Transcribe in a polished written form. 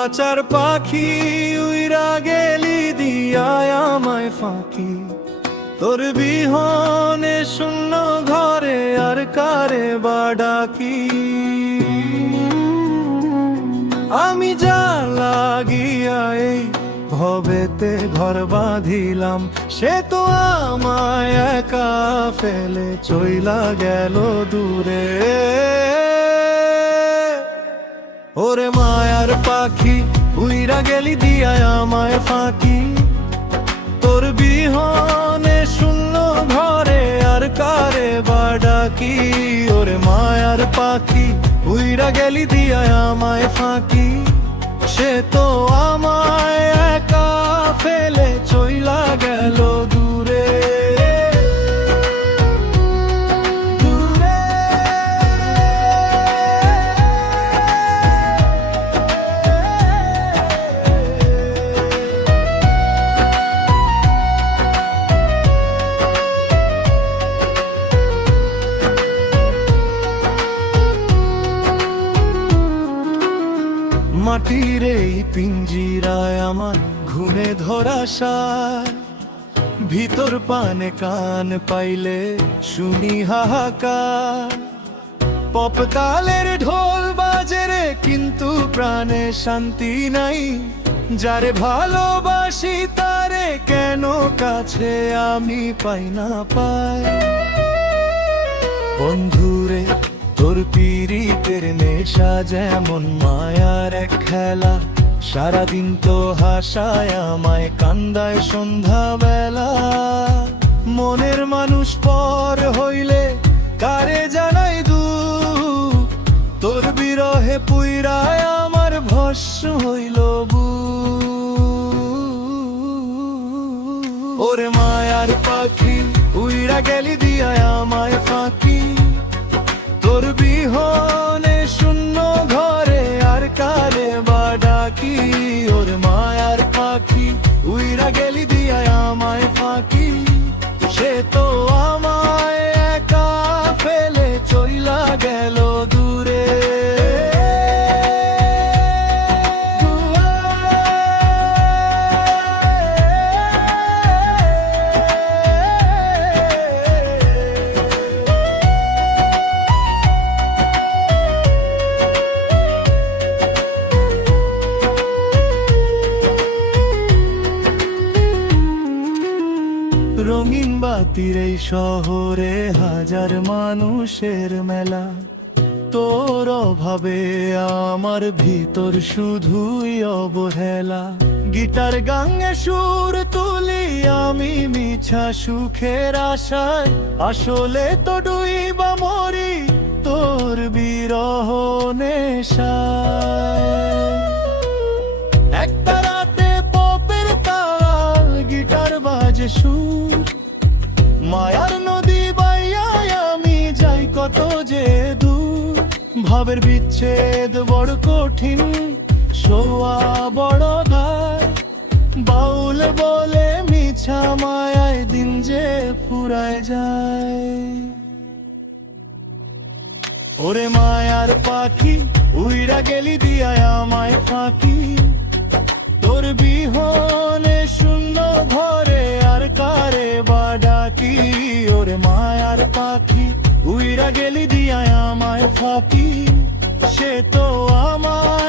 বাঁচার পাখি উইরা গেলি দিয়ায় আমায় ফাঁকি, তোর বিহনে শূন্য ঘরে আর কারে বা ডাকি। আমি যা লাগিয়া এই ভবেতে ঘর বাঁধিলাম, সে তো আমায় একা ফেলে চইলা গেল দূরে। ওরে মায়ার পাখি উইরা গেলি দিয়ায় আমায় ফাঁকি, তোর বিহনে শূন্য ঘরে আর কারে বা ডাকি। ওরে মায়ার পাখি উইরা গেলি দিয়ায় আমায় ফাঁকি, সে তো আমায় একা ফেলে চইলা গেল দূরে। মাটির এই পিঞ্জিরায় আমার ঘুনে ধরা সার, ভিতর পানে কান পাইলে শুনি হাহাকার। পপ তালের ঢোল বাজে রে কিন্তু প্রাণে শান্তি নাই, যারে ভালোবাসি তারে কেন কাছে আমি পাই না পাই। বন্ধুরে তোর পীড়িতের নেশা যেমন মায়ার এক খেলা, সারাদিন তো হাসায় আমায় কান্দায় সন্ধ্যাবেলা। মনের মানুষ পর হইলে কারে জানাই দুঃখ, তোর বিরহে পুইরায় আমার ভস্ম হইল বুক। ওরে মায়ার পাখি উইরা গেলি দিয়ায় আমায় ফাঁকি, তোর বিহনে শূন্য ঘরে আর কারে বা ডাকি। ওর মায়ার পাখি উইরা গেলি দিয়ায় আমায় ফাঁকি, সে তো আমায় একা ফেলে চইলা গেল দূরে। রঙিন বাতির এই শহরে হাজার মানুষের মেলা, তোর অভাবে আমার ভিতর শুধুই অবহেলা। গিটার গাঙে সুর তুলি আমি মিছা সুখের আশায়, আসলে তো ডুইবা মরি তোর বিরহ নেশায়। একটা রাতে পপের তাল গিটার বাজে সুর, মায়ার নদী বাইয়ায় আমি যাই কত যে দূর। ভাবের বিচ্ছেদ বড় কঠিন, শোয়া বড় দায়, বাউল বলে মিছা মায়ায় দিন যে ফুরায় যায়। ওরে মায়ার পাখি উইরা গেলি দিয়ায় আমায় ফাঁকি, তোর বিহনে শূন্য ঘরে আর কারে বা ডাকি। ওরে মায়ার পাখি উইরা গেলি দিয়ায় আমায় ফাঁকি, সে তো আমার